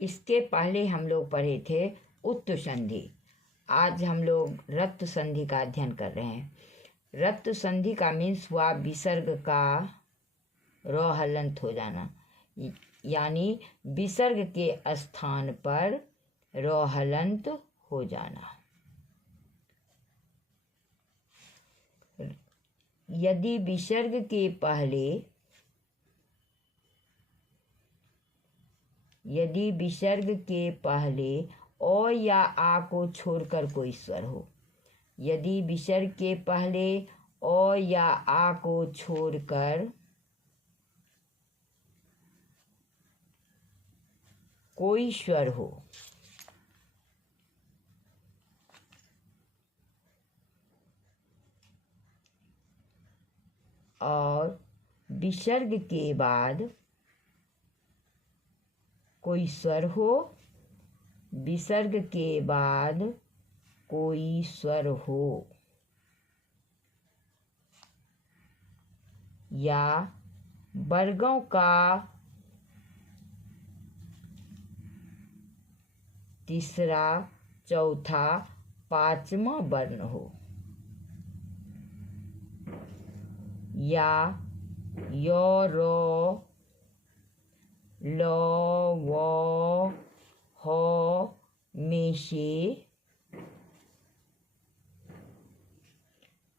इसके पहले हम लोग पढ़े थे उत्त संधि। आज हम लोग रत्त संधि का अध्ययन कर रहे हैं। रत्त संधि का मीन्स हुआ विसर्ग का र हलंत हो जाना, यानी विसर्ग के स्थान पर र हलंत हो जाना। यदि विसर्ग के पहले अ या आ को छोड़कर कोई स्वर हो, यदि विसर्ग के पहले अ या आ को छोड़कर कोई स्वर हो और विसर्ग के बाद कोई स्वर हो, विसर्ग के बाद कोई स्वर हो या वर्गों का तीसरा, चौथा, पांचवा वर्ण हो, या यो, रो, लो, वो, हो में से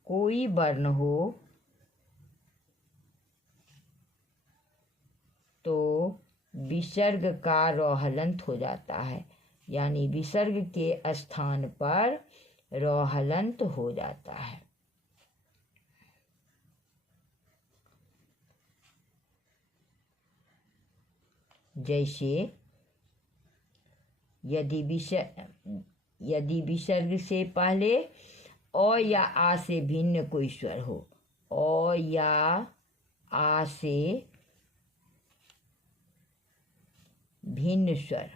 कोई वर्ण हो, तो विसर्ग का र हलंत हो जाता है, यानी विसर्ग के स्थान पर र हलंत हो जाता है। जैसे यदि विसर्ग से पहले अ या आ से भिन्न कोई स्वर हो, अ या आ से भिन्न स्वर,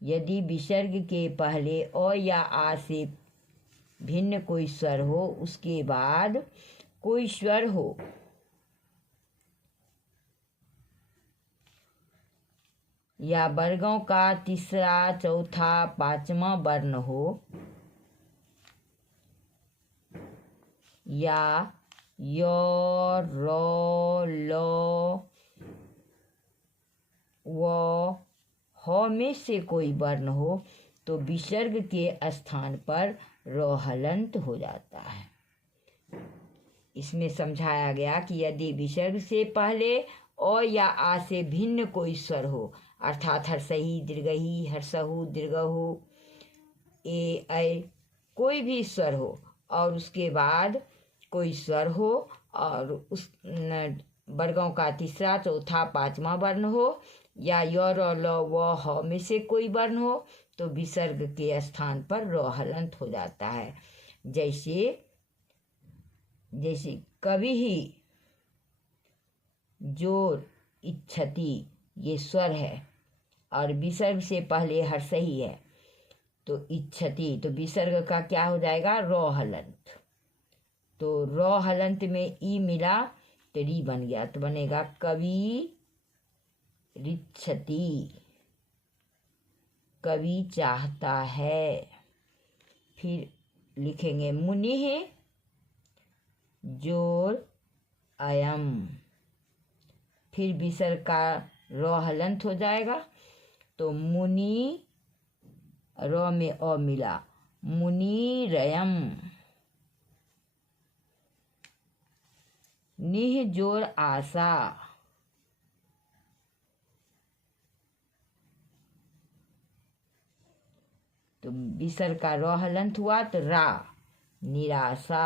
यदि विसर्ग के पहले अ या आ से भिन्न कोई स्वर हो, उसके बाद कोई स्वर हो या वर्गों का तीसरा, चौथा, पांचवा वर्ण हो, या यो, रो, लो, वो, हो में से कोई वर्ण हो, तो विसर्ग के स्थान पर र हलंत हो जाता है। इसमें समझाया गया कि यदि विसर्ग से पहले अ या आ से भिन्न कोई स्वर हो, अर्थात हर्षही, दीर्घही, हर्षहु, दीर्घहु, ए, ऐ, कोई भी स्वर हो और उसके बाद कोई स्वर हो और उस वर्गों का तीसरा, चौथा, पांचवा वर्ण हो, या य, र, ल, व, ह में से कोई वर्ण हो, तो विसर्ग के स्थान पर र हलंत हो जाता है। जैसे कवि ही, जोर, इच्छति ये स्वर है और विसर्ग से पहले हर्षही है, तो इच्छति, तो विसर्ग का क्या हो जाएगा? र हलंत। तो र हलंत में ई मिला तो री बन गया, तो बनेगा कवि रिच्छति, कवि चाहता है। फिर लिखेंगे मुनिः जोर अयम, फिर विसर्ग का र हलंत हो जाएगा, तो मुनि, र में अ मिला, मुनिरयम। निह जोर आशा, तो विसर्ग का र हलंत हुआ तो रा, निराशा।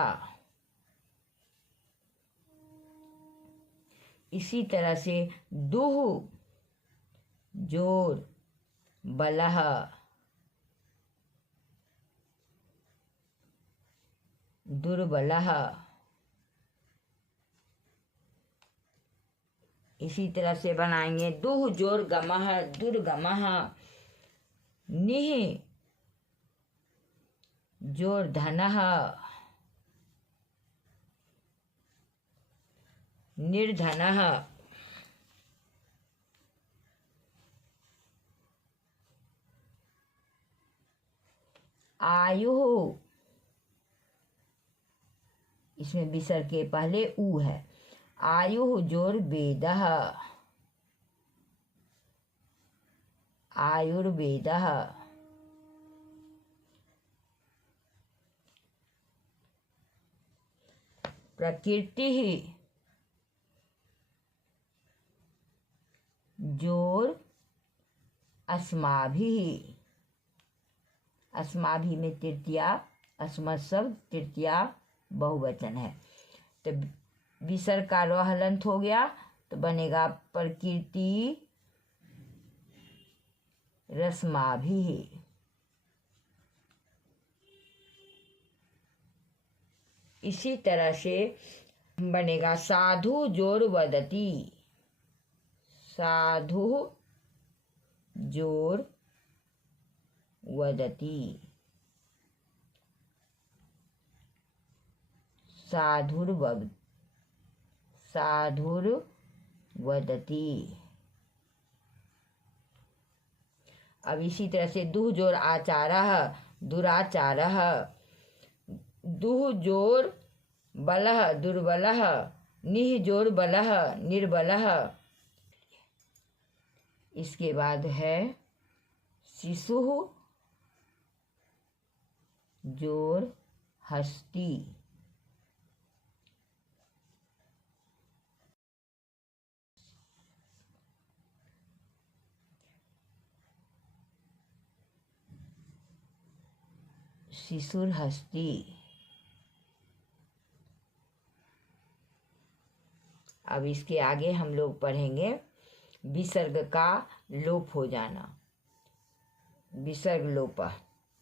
इसी तरह से दुह जोर बलह, दुर्बलह। इसी तरह से बनाएंगे दुह जोर गमह, दुर्गमह। निह जोर धनह, निर्धनः। आयुः, इसमें विसर्ग के पहले ऊ है। आयुः जोर वेदः, आयुर्वेदः। प्रकृतिः जोर अस्माभिः, अस्माभिः में तृतीया, अस्मत् शब्द तृतीया बहुवचन है, तो विसर्ग का र हलंत हो गया तो बनेगा प्रकृति रस्माभिः। इसी तरह से बनेगा साधु जोर वदति, साधु जोर वदति, साधुर्वदति। अब इसी तरह से दुह जोर आचारः, दुराचारः। दुह जोर बलः, दुर्बलः। निह जोर बलः, निर्बलः। इसके बाद है शिशुः जोर हस्ती, शिशुर हस्ती। अब इसके आगे हम लोग पढ़ेंगे विसर्ग का लोप हो जाना, विसर्ग लोप।